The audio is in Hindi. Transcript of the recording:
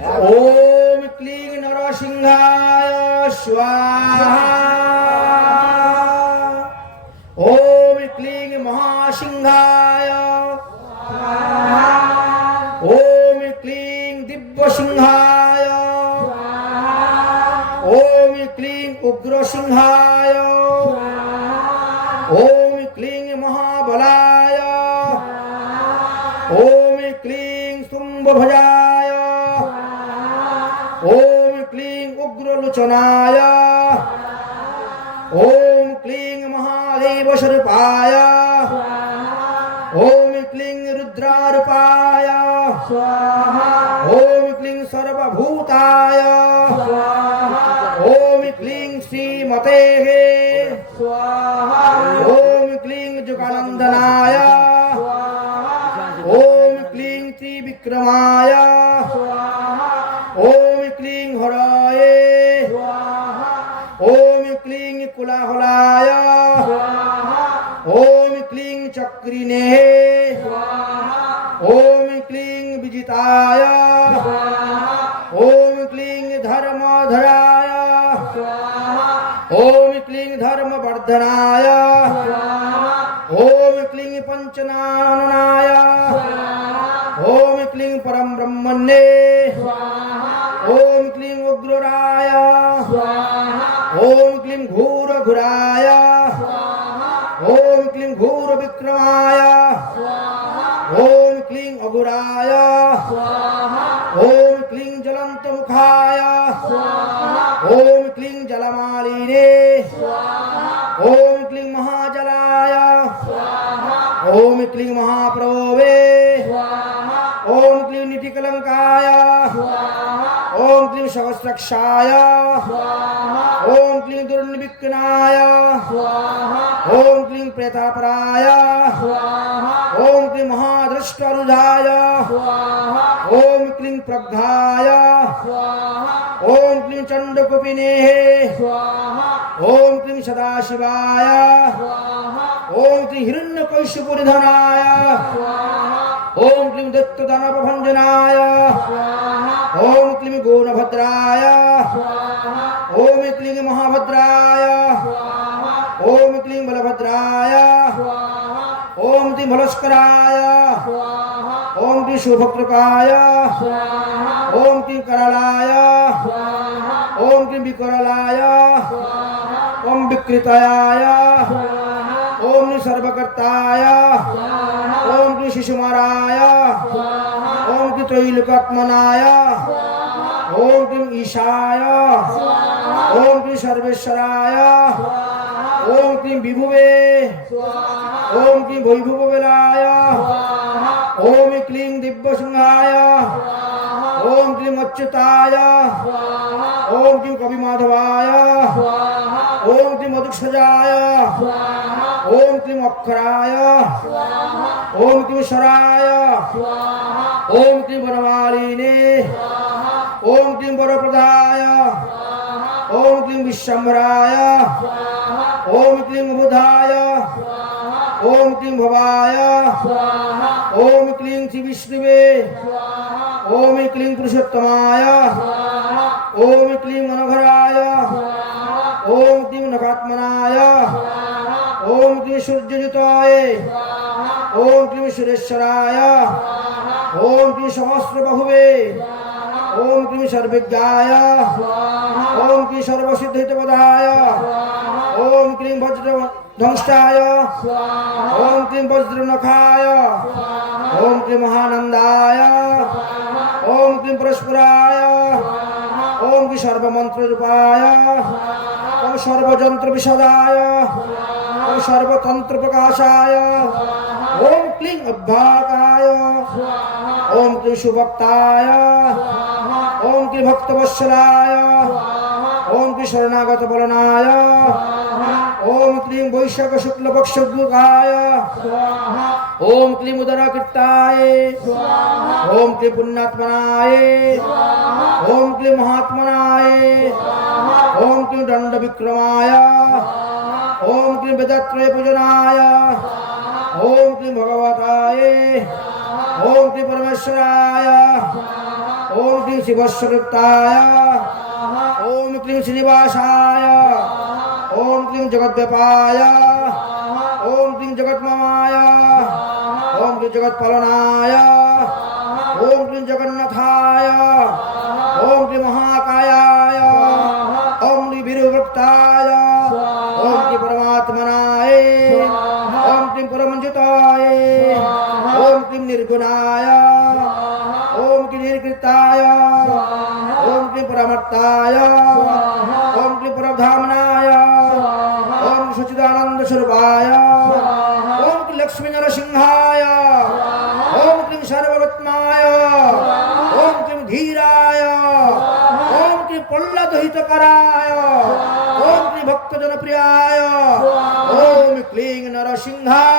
ओम क्लीं नरसिंहाय स्वाहा। ओम क्लीं महासिंहाय स्वाहा। ओम क्लीं दिव्यसिंहाय स्वाहा। ओम क्लीं उग्रसिंहाय स्वाहा। ओम क्लीं महाबलाय स्वाहा। ओम क्लीं शुंभभुजाय स्वाहा। ओम क्लीं उग्रलोचनाय स्वाहा। ओम क्लीं महादेवस्वरूपाय स्वाहा। ओम क्लीं रुद्रारूपाय स्वाहा। ओम क्लीं सर्वभूताय स्वाहा। ओम क्लीं श्रीमते स्वाहा। ओम क्लीं जुगानंदनाय स्वाहा। ओम क्लीं त्रिविक्रमाय स्वाहा। ओम क्लीं हराये स्वाहा। ओम क्लीं कुलाहलाय स्वाहा। ओम क्लीं चक्रिणे स्वाहा। ओम क्लीं विजिताय स्वाहा। ओम क्लीं धर्मधराय स्वाहा। ओम क्लीं धर्मवर्धनाय स्वाहा। ओम क्लीं पंचनाननाय स्वाहा। ओम क्लीं परम ब्रह्मणे स्वाहा। ओम क्लीं उग्रराय स्वाहा। ओम क्लीं घोरघुराय स्वाहा। ओम क्लीं घोरविक्रमाय स्वाहा। ओम क्लीं अघोराय स्वाहा। ओम क्लीं ज्वलन्तमुखाय स्वाहा। ओम क्लीं जलमालिने स्वाहा। ओम क्लीं महाजलाय स्वाहा। ओम क्लीं महाप्रभवे स्वाहा। ओम क्लीं निटिकलंकाय स्वाहा। ओम क्लीं सहस्रक्षाय स्वाहा। ओम क्लीं दुर्निविघ्नाय स्वाहा। ओम क्लीं प्रेतापराय स्वाहा। ओम क्लीं महादृष्टरुधाय स्वाहा। ओम क्लीं प्रज्ञाय स्वाहा। ओम क्लीं चंडकुपिने स्वाहा। ओम क्लीं सदाशिवाय स्वाहा। ओम क्लीं हिरण्यकशिपुनिधनाय स्वाहा। ओम क्लीं दैत्यदानवभञ्जनाय स्वाहा। ओम क्लीं गौरभद्राय स्वाहा। ओम क्लीं महाभद्राय स्वाहा। ओम क्लीं बलभद्राय स्वाहा। ओम क्लीं भलस्कराय स्वाहा। ओम क्लीं शुभकृकाय स्वाहा। ओम क्लीं करालाय स्वाहा। ओम क्लीं विकरालाय स्वाहा। ओम विकृताय स्वाहा। ओम क्लीं सर्वकर्ताय स्वाहा। ओम क्लीं शिशुमाराय स्वाहा। ओम क्लीं त्रैलोक्यात्मनाय स्वाहा। ओम क्लीं ईशाय स्वाहा। ओम क्लीं सर्वेश्वराय स्वाहा। ओम क्लीं विभुवे स्वाहा। ओम क्लीं वैभववेलाय स्वाहा। ओम क्लीं दिव्यसिंहाय स्वाहा। ओम क्लीं अच्युताय स्वाहा। ओम क्लीं कविमाधवाय स्वाहा। ओम क्लीं मधुक्षजाय स्वाहा। ओम क्लीं अक्षराय स्वाहा। ओम क्लीं स्वराय स्वाहा। ओम क्लीं वनमालिने स्वाहा। ओम क्लीं वरप्रदाय स्वाहा। ओम क्लीं विश्वम्भराय स्वाहा। ओम क्लीं बुधाय स्वाहा। ओम क्लीं भवाय स्वाहा। ओम क्लीं श्रीविष्णुवे स्वाहा। ओम क्लीं पुरुषोत्तमाय स्वाहा। ओम क्लीं मनोहराय स्वाहा। ओम क्लीं नखात्मनाय स्वाहा। ओम क्लीं सूर्यजिताय स्वाहा। ओम क्लीं सुरेश्वराय स्वाहा। ओम क्लीं सहस्रबाहुवे स्वाहा। ओम क्लीं सर्वज्ञाय स्वाहा। ओम क्लीं सर्वसिद्धिप्रदाय स्वाहा। ओम क्लीं वज्रध्वंष्टाय स्वाहा। ओम क्लीं वज्रनखाय स्वाहा। ओम क्लीं महानंदाय स्वाहा। ओम क्लीं परस्पराय स्वाहा। ओम क्लीं सर्वमंत्ररूपाय स्वाहा। ओम सर्वजंत्रविशदाय स्वाहा। ओम सर्वतंत्रप्रकाशाय स्वाहा। ओम क्लीं अभ्याकाय स्वाहा। ओम क्लीं सुभक्ताय स्वाहा। ओम क्लीं भक्तवत्सलाय स्वाहा। ओम क्लीं शरणागत बलनाय स्वाहा। ओम क्लीं वैशाख शुक्ल पक्षुद्भुताय स्वाहा। ओम क्लीं उदरकृताय स्वाहा। ओम क्लीं पुण्यात्मनाय स्वाहा। ओम क्लीं महात्मनाय स्वाहा। ओम क्लीं दंड विक्रमाय स्वाहा। ओम क्लीं वेदत्रय पूजनाय स्वाहा। ओम क्लीं भगवताय स्वाहा। ओम क्लीं परमेश्वराय स्वाहा। ओम क्लीं शिवस्वरूपाय ओम क्लीं श्रीनिवासाय ओम क्लीं जगद्व्यापाय ओम क्लीं जगन्ममाय ओम क्लीं जगत्पालनाय ओम क्लीं जगन्नाथाय ओम क्लीं महाकायाय ओम क्लीं वीरवृत्ताय ओम क्लीं परमात्मनाय ओम क्लीं परमंजिताय ओम क्लीं निर्गुणाय ओम क्लीं निर्कृताय ओम क्लीं परमर्ताय ओम क्लीं परमधामनाय ओम सच्चिदानंद स्वरूपाय ओम क्लीं लक्ष्मी नरसिंहाय ओम क्लीं सर्वरत्नाय ओम क्लीं धीराय ओम क्लीं प्रह्लादहितकराय ओम क्लीं भक्तजनप्रियाय ओम क्लीं नरसिंहाय